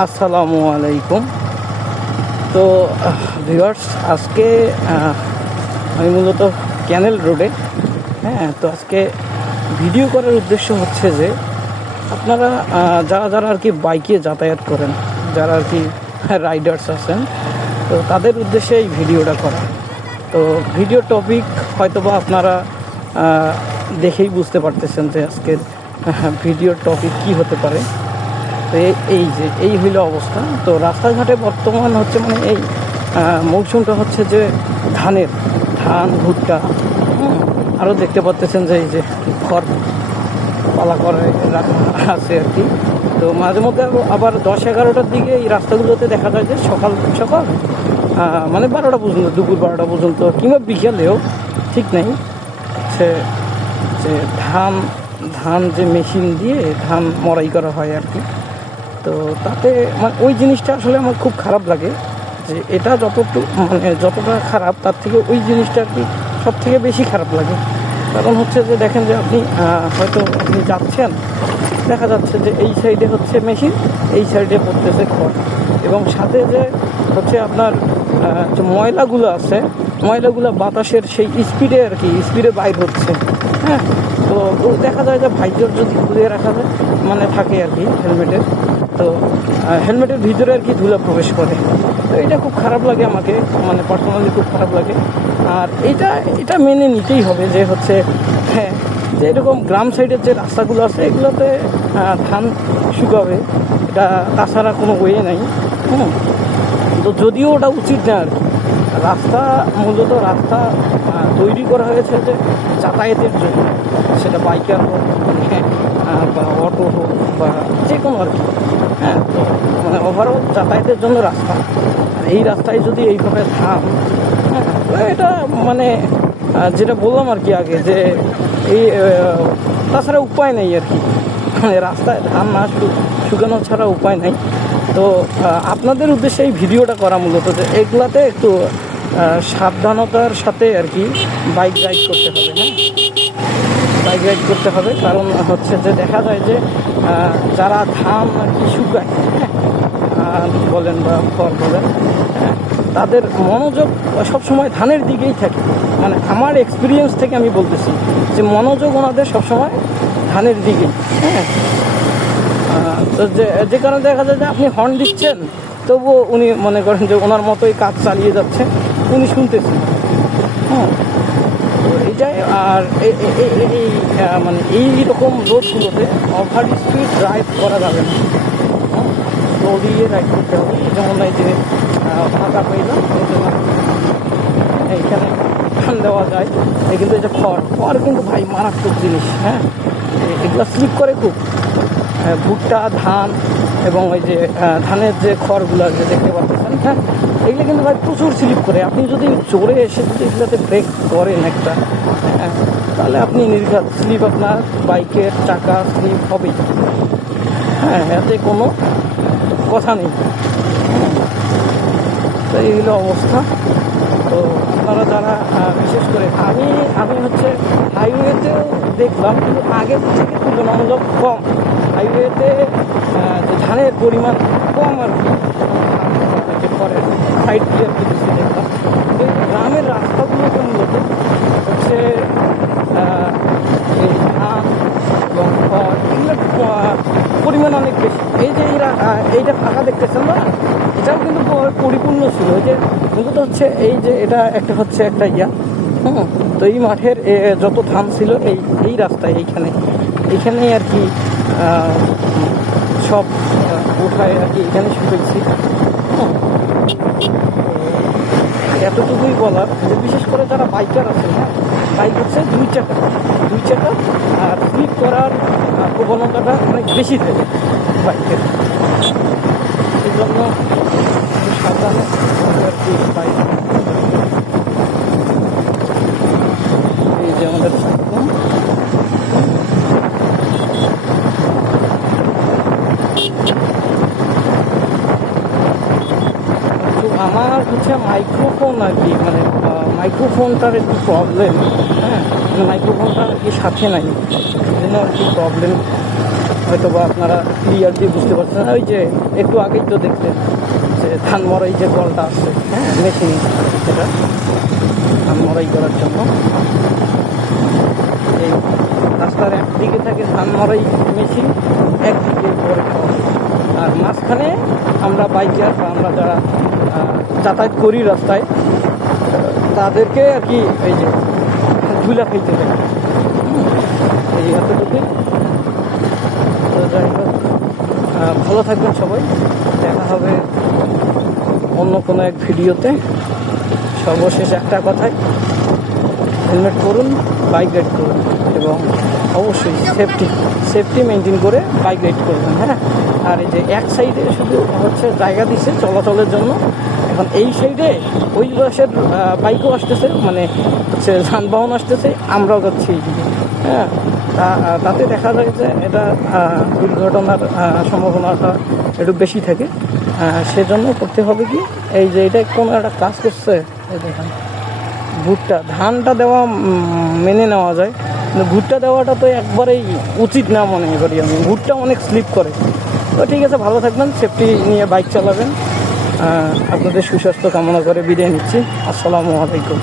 আসসালামু আলাইকুম। তো, ভিউয়ার্স, আজকে আমি মূলত ক্যানেল রোডে হ্যাঁ তো আজকে ভিডিও করার উদ্দেশ্য হচ্ছে যে, আপনারা যারা যারা আর কি বাইকে যাতায়াত করেন, যারা আর কি রাইডার্স আছেন, তো তাদের উদ্দেশ্যে এই ভিডিওটা করা। তো ভিডিও টপিক হয়তোবা আপনারা দেখেই বুঝতে পারতেছেন যে আজকের ভিডিওর টপিক কি হতে পারে। তো এই- যে, এই হইল অবস্থা। তো রাস্তাঘাটে বর্তমান হচ্ছে মানে এই মৌসুমটা হচ্ছে যে ধানের, ধান, ভুট্টা আরও দেখতে পাচ্তেছেন যে এই যে খড়, পালা করে আছে আর কি। তো মাঝে মধ্যে আবার- দশ এগারোটার দিকে এই রাস্তাগুলোতে দেখা যায় যে সকাল সকাল মানে বারোটা পর্যন্ত, দুপুর বারোটা পর্যন্ত, কিংবা বিকেলেও ঠিক নেই। হচ্ছে, যে ধান ধান যে মেশিন দিয়ে ধান মড়াই করা হয় আর কি। তো তাতে মানে ওই জিনিসটা আসলে আমার খুব খারাপ লাগে যে এটা যতটুকু মানে যতটা খারাপ, তার থেকে ওই জিনিসটা আর কি সব থেকে বেশি খারাপ লাগে। কারণ হচ্ছে যে দেখেন যে আপনি হয়তো আপনি যাচ্ছেন, দেখা যাচ্ছে যে এই সাইডে হচ্ছে মেশিন এই সাইডে পড়তেছে খড়। এবং সাথে যে হচ্ছে আপনার যে ময়লাগুলো আছে, ময়লাগুলো বাতাসের সেই স্পিডে আর কি স্পিডে বাইর হচ্ছে। হ্যাঁ তো দেখা যায় যে ভাইজার যদি খুলে রাখা যায় মানে থাকে আর কি হেলমেটের তো হেলমেটের ভিতরে আর কি ধুলা প্রবেশ করে। তো এটা খুব খারাপ লাগে আমাকে মানে পার্সোনালি খুব খারাপ লাগে। আর এটা এটা মেনে নিতেই হবে যে হচ্ছে হ্যাঁ যে এরকম গ্রাম সাইডের যে রাস্তাগুলো আছে, এগুলোতে ধান শুকাবে। এটা তাছাড়া কোনো ওয়ে নাই, হুম। তো যদিও ওটা উচিত না আর কি। রাস্তা মূলত রাস্তা তৈরি করা হয়েছে যে যাতায়াতের জন্য। সেটা বাইকার হোক হ্যাঁ, বা অটো হোক বা যে কোনো আর কি। হ্যাঁ মানে ওভারঅল যাতায়াতের জন্য রাস্তা। আর এই রাস্তায় যদি এইভাবে ধান হ্যাঁ এটা মানে যেটা বললাম আর কি আগে যে এই তাছাড়া উপায় নেই আর কি। মানে রাস্তায় ধান না শুকানো ছাড়া উপায় নাই। তো আপনাদের উদ্দেশ্যে এই ভিডিওটা করা মূলত যে এগুলাতে একটু সাবধানতার সাথে আর কি বাইক রাইড করতে হবে হ্যাঁ? বাইক রাইড করতে হবে কারণ হচ্ছে যে দেখা যায় যে যারা ধান আর কি শুকায় হ্যাঁ বলেন বা ফল বলেন হ্যাঁ, তাদের মনোযোগ সবসময় ধানের দিকেই থাকে। মানে আমার এক্সপিরিয়েন্স থেকে আমি বলতেছি যে মনোযোগ ওনাদের সবসময় ধানের দিকেই হ্যাঁ? তো যে কারণে দেখা যায় যে আপনি হর্ন দিচ্ছেন, তবুও উনি মনে করেন যে ওনার মতোই কাজ চালিয়ে যাচ্ছে, উনি শুনতেছেন। হ্যাঁ। এটাই, আর এই মানে এই রকম রোডগুলোতে ওভার স্পিড ড্রাইভ করা যাবে না। স্লোলি রাইড করতে হবে যেমন এই যে ফাঁকা পাইলাম এই এইখানে টান দেওয়া যায়। কিন্তু এই যে খড় খড় কিন্তু ভাই মারাত্মক জিনিস হ্যাঁ। এগুলো স্লিপ করে খুব। ভুট্টা, ধান এবং ওই যে ধানের যে খড়গুলো যে দেখতে পাচ্ছেন হ্যাঁ এগুলো কিন্তু ভাই প্রচুর স্লিপ করে। আপনি যদি জোরে এসে যদি এগুলোতে ব্রেক করেন একটা হ্যাঁ তাহলে আপনি নির্ঘাত স্লিপ আপনার বাইকের চাকা স্লিপ হবেই। হ্যাঁ এতে কোনো কথা নেই। তো এই হলো অবস্থা। তো আপনারা যারা বিশেষ করে আমি আমি হচ্ছে দেখলাম, কিন্তু আগের থেকে তুলনামূলক কম। হাইওয়েতে যে ধানের পরিমাণ কম আর কি করে সাইড দিয়ে আর কি গ্রামের রাস্তাগুলোতে মূলত হচ্ছে এই ধান এবং খড় পরিমাণ অনেক বেশি। এই যে এরা এইটা ফাঁকা দেখতেছেন না এটাও কিন্তু পরিপূর্ণ ছিল। যে মূলত হচ্ছে এই যে এটা একটা হচ্ছে একটা ইয়া। হুম। তো এই মাঠের যত ধান ছিল এই এই রাস্তায়, এইখানে। এইখানেই আর কি সব উঠায় আর কি এখানে শুকেছি এতটুকুই বলার যে বিশেষ করে যারা বাইকার আছে হ্যাঁ বাইক হচ্ছে দুই চাকা। দুই চাকা আর স্লিপ করার প্রবণতাটা অনেক বেশি থাকে বাইকের এই জন্য সাবধানে বাইক এই যে আমাদের সাইক্লোন তো আমার হচ্ছে মাইক্রোফোন আর কি মানে মাইক্রোফোনটার একটু প্রবলেম হ্যাঁ? মাইক্রোফোনটা আর কি সাথে নাই। জন্য আর কি প্রবলেম হয়তো বা আপনারা ক্লিয়ার ক্লিয়ারলি বুঝতে পারছেন। ওই যে একটু আগেই তো দেখলেন যে ধান মরাই যে কলটা আছে হ্যাঁ মেশিন সেটা ধান মরাই করার জন্য। এই রাস্তার একদিকে থাকে ধান মরাই মেশিন একদিকে পরে। আর মাঝখানে আমরা বাইকার বা আমরা যারা যাতায়াত করি রাস্তায়, তাদেরকে আর কি এই যে ধুলা খাইতে থাকে এই হোক ভালো থাকবেন সবাই। দেখা হবে অন্য কোনো এক ভিডিওতে। সর্বশেষ একটা কথাই, হেলমেট করুন বাইক রাইড করুন এবং অবশ্যই সেফটি সেফটি মেনটেন করে বাইক রাইড করবেন হ্যাঁ? আর এই যে এক সাইডে শুধু হচ্ছে জায়গা দিচ্ছে চলাচলের জন্য, এখন এই সাইডে ওই বয়সের বাইকও আসতেছে মানে হচ্ছে যানবাহন আসতেছে, আমরাও যাচ্ছি হ্যাঁ? তা- তাতে দেখা যায় যে এটা দুর্ঘটনার সম্ভাবনাটা একটু বেশি থাকে সেজন্য করতে হবে কি, এই যে এটা কোনো একটা কাজ করছে ভুট্টা, ধানটা দেওয়া মেনে নেওয়া যায় ভুট্টা দেওয়াটা তো একবারেই উচিত না মনে করি আমি। ভুট্টা অনেক স্লিপ করে। তো ঠিক আছে, ভালো থাকবেন সেফটি নিয়ে বাইক চালাবেন। আপনাদের সুস্বাস্থ্য কামনা করে বিদায় নিচ্ছি। আসসালামু আলাইকুম।